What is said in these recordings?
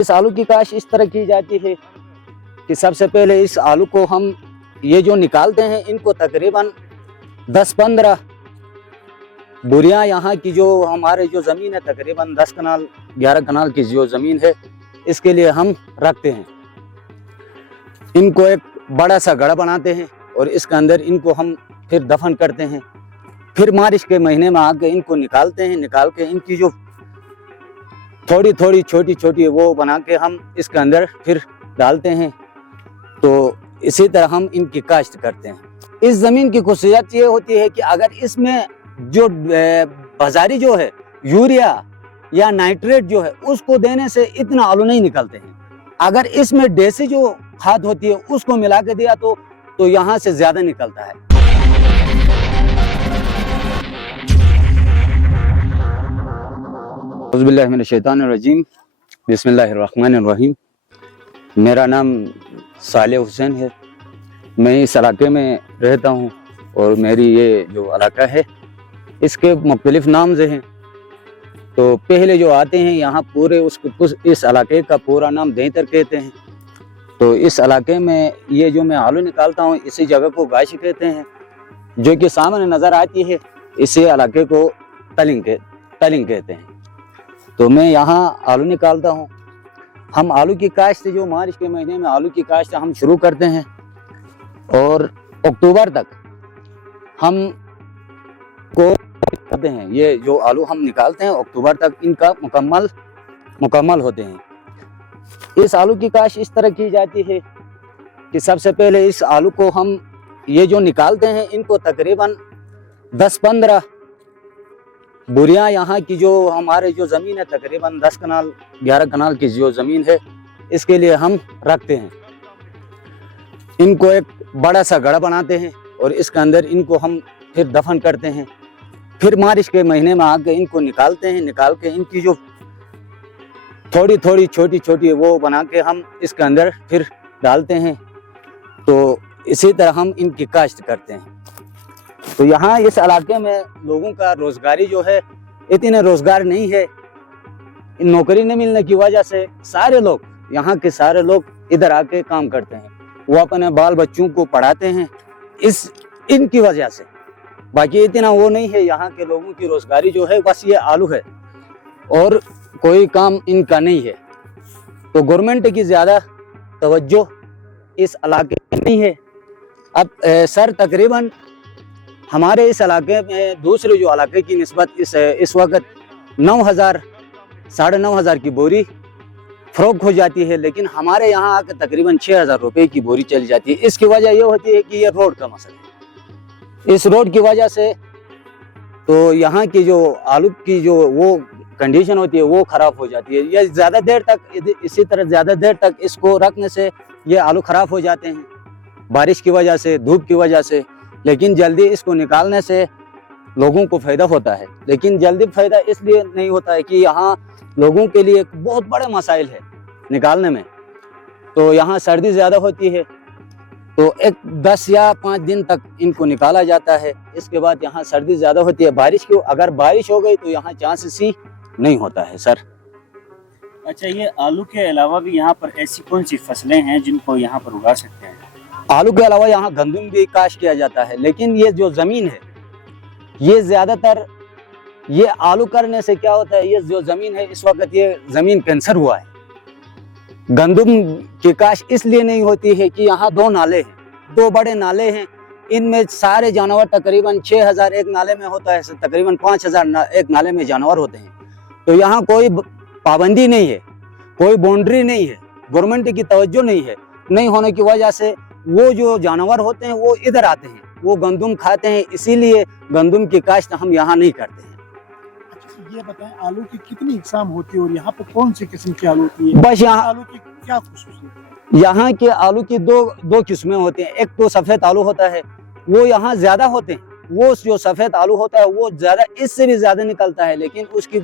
इस आलू की काश इस तरह की जाती है कि सबसे पहले इस आलू को हम ये जो निकालते हैं इनको तकरीबन 10-15 बोरियां यहाँ की जो हमारे जो ज़मीन है तकरीबन 10 कनाल 11 कनाल की जो ज़मीन है इसके लिए हम रखते हैं। इनको एक बड़ा सा गड़ा बनाते हैं और इसके अंदर इनको हम फिर दफन करते हैं। फिर मार्च के महीने में आके इनको निकालते हैं, निकाल के इनकी जो थोड़ी थोड़ी छोटी छोटी वो बना के हम इसके अंदर फिर डालते हैं। तो इसी तरह हम इनकी काश्त करते हैं। इस ज़मीन की खुसूसियत ये होती है कि अगर इसमें जो बाजारी जो है यूरिया या नाइट्रेट जो है उसको देने से इतना आलू नहीं निकलते हैं। अगर इसमें देसी जो खाद होती है उसको मिला के दिया तो यहाँ से ज्यादा निकलता है। औज़ुबिल्लाहिमिनश्शैतानिर्रजीम, बिस्मिल्लाहिर्रहमानिर्रहीम। मेरा नाम साले हुसैन है। मैं इस इलाके में रहता हूँ और मेरी ये जो इलाका है इसके मुख्तलिफ नाम से हैं। तो पहले जो आते हैं यहाँ पूरे उसको इस इलाके का पूरा नाम देंतर कहते हैं। तो इस इलाके में ये जो मैं आलू निकालता हूँ इसी जगह को गाशी कहते हैं, जो कि सामने नज़र आती है। इसी इलाके को तलिंग कहते हैं। तो मैं यहाँ आलू निकालता हूँ। हम आलू की काश्त जो मार्च के महीने में आलू की काश्त हम शुरू करते हैं और अक्टूबर तक हम को करते हैं। ये जो आलू हम निकालते हैं अक्टूबर तक इनका मुकम्मल होते हैं। इस आलू की काश्त इस तरह की जाती है कि सबसे पहले इस आलू को हम ये जो निकालते हैं इनको तकरीबन 10-15 बोरियां यहाँ की जो हमारे जो ज़मीन है तकरीबन 10 कनाल 11 कनाल की जो ज़मीन है इसके लिए हम रखते हैं। इनको एक बड़ा सा गड़ा बनाते हैं और इसके अंदर इनको हम फिर दफन करते हैं। फिर मार्च के महीने में आके इनको निकालते हैं, निकाल के इनकी जो थोड़ी थोड़ी छोटी छोटी वो बना के हम इसके अंदर फिर डालते हैं। तो इसी तरह हम इनकी काश्त करते हैं। तो यहाँ इस इलाके में लोगों का रोजगारी जो है इतने रोजगार नहीं है। नौकरी न मिलने की वजह से सारे लोग यहाँ के सारे लोग इधर आके काम करते हैं। वो अपने बाल बच्चों को पढ़ाते हैं इनकी वजह से। बाकी इतना वो नहीं है। यहाँ के लोगों की रोजगारी जो है बस ये आलू है और कोई काम इनका नहीं है। तो गवर्नमेंट की ज़्यादा तवज्जो इस इलाके में नहीं है। अब सर तकरीबन हमारे इस इलाके में दूसरे जो इलाके की निस्बत इस वक्त 9,000 साढ़े 9,000 की बोरी फ़रोख्त हो जाती है, लेकिन हमारे यहाँ आकर तकरीबन 6,000 रुपये की बोरी चली जाती है। इसकी वजह ये होती है कि ये रोड का मसला है। इस रोड की वजह से तो यहाँ की जो आलू की जो वो कंडीशन होती है वो ख़राब हो जाती है। ये ज़्यादा देर तक इसी तरह ज़्यादा देर तक इसको रखने से ये आलू ख़राब हो जाते हैं बारिश की वजह से, धूप की वजह से। लेकिन जल्दी इसको निकालने से लोगों को फ़ायदा होता है। लेकिन जल्दी फ़ायदा इसलिए नहीं होता है कि यहाँ लोगों के लिए एक बहुत बड़ा मसाइल है निकालने में। तो यहाँ सर्दी ज़्यादा होती है तो 10 या 5 दिन तक इनको निकाला जाता है। इसके बाद यहाँ सर्दी ज़्यादा होती है। अगर बारिश हो गई तो यहाँ चांसेस ही नहीं होता है सर। अच्छा, ये आलू के अलावा भी यहाँ पर ऐसी कौन सी फसलें हैं जिनको यहाँ पर उगा सकते हैं? आलू के अलावा यहाँ गंदम भी काश्त किया जाता है। लेकिन ये जो ज़मीन है ये ज़्यादातर ये आलू करने से क्या होता है, ये जो ज़मीन है इस वक्त ये ज़मीन कैंसर हुआ है। गंदम की काश्त इसलिए नहीं होती है कि यहाँ 2 नाले हैं, 2 बड़े नाले हैं। इनमें सारे जानवर तकरीबन 6,000 एक नाले में होता है, तकरीबन 5,000 एक नाले में जानवर होते हैं। तो यहाँ कोई पाबंदी नहीं है, कोई बाउंड्री नहीं है, गवर्नमेंट की तवज्जो नहीं होने की वजह से वो जो जानवर होते हैं वो इधर आते हैं, वो गंदम खाते हैं। इसीलिए गंदम की काश्त हम यहाँ नहीं करते हैं। अच्छा, ये बताएं आलू की कितनी इकसाम होती है और यहाँ पर कौन सी किस्म की आलू होती है? बस यहाँ आलू की क्या खुसूसियत है? यहाँ के आलू की दो किस्में होती हैं। एक तो सफ़ेद आलू होता है, वो यहाँ ज़्यादा होते हैं। वो जो सफ़ेद आलू होता है वो ज़्यादा, इससे भी ज़्यादा निकलता है, लेकिन उसकी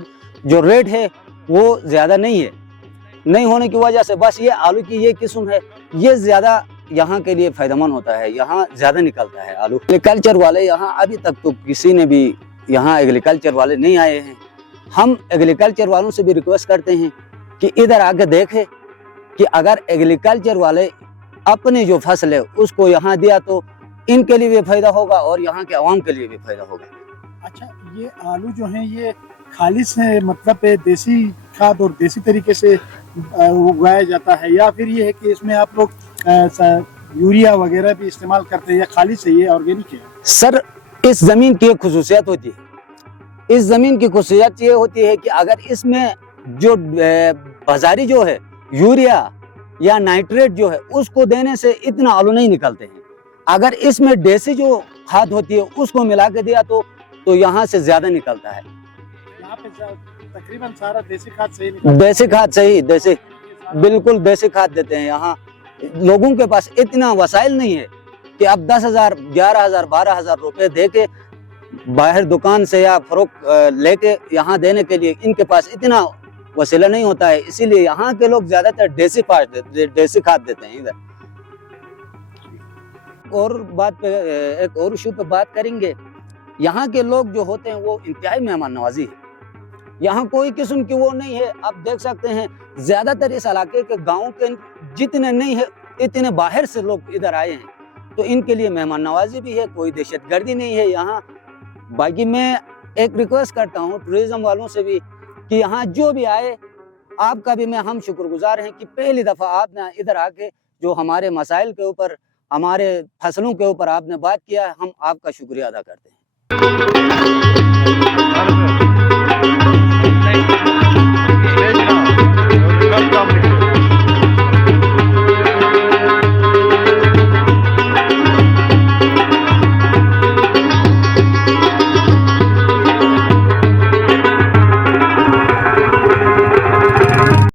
जो रेट है वो ज़्यादा नहीं होने की वजह से बस ये आलू की ये किस्म है, ये ज़्यादा यहाँ के लिए फ़ायदेमंद होता है। यहाँ ज़्यादा निकलता है आलू। एग्रीकल्चर वाले यहाँ अभी तक तो किसी ने भी यहाँ एग्रीकल्चर वाले नहीं आए हैं। हम एग्रीकल्चर वालों से भी रिक्वेस्ट करते हैं कि इधर आके देखे कि अगर एग्रीकल्चर वाले अपनी जो फसल है उसको यहाँ दिया तो इनके लिए भी फायदा होगा और यहाँ के आवाम के लिए भी फायदा होगा। अच्छा, ये आलू जो है ये खालिश है, मतलब देसी खाद और देसी तरीके से उगाया जाता है, या फिर ये है कि इसमें आप लोग यूरिया वगैरह भी इस्तेमाल करते हैं, या खालिश है ये ऑर्गेनिक है? सर, इस जमीन की एक खुसूसियत होती है, इस जमीन की खुसूसियत ये होती है कि अगर इसमें जो बाजारी जो है यूरिया या नाइट्रेट जो है उसको देने से इतना आलू नहीं निकलते हैं। अगर इसमें देसी जो खाद होती है उसको मिला के दिया तो यहाँ से ज्यादा निकलता है। यहाँ पे तकरीबन सारा देसी खाद सही निकलता है। देसी खाद सही, देसी बिल्कुल देसी खाद देते हैं। यहाँ लोगों के पास इतना वसाइल नहीं है कि अब 10,000, 11,000, 12,000 रुपए दे के बाहर दुकान से या फरोख्त लेके यहाँ देने के लिए इनके पास इतना वसीला नहीं होता है, इसीलिए यहाँ के लोग ज्यादातर देसी खाद देते हैं इधर। और बात पे एक और इशू पे बात करेंगे। यहाँ के लोग जो होते हैं वो इंतहाई मेहमान नवाजी है, यहाँ कोई किस्म की वो नहीं है। आप देख सकते हैं ज्यादातर इस इलाके के गाँव के जितने नहीं है इतने बाहर से लोग इधर आए हैं, तो इनके लिए मेहमान नवाजी भी है, कोई दहशतगर्दी नहीं है यहाँ। बाकी मैं एक रिक्वेस्ट करता हूँ टूरिज्म वालों से भी कि यहाँ जो भी आए, आपका भी हम शुक्रगुजार हैं कि पहली दफ़ा आपने इधर आके जो हमारे मसाइल के ऊपर, हमारे फसलों के ऊपर आपने बात किया है, हम आपका शुक्रिया अदा करते हैं।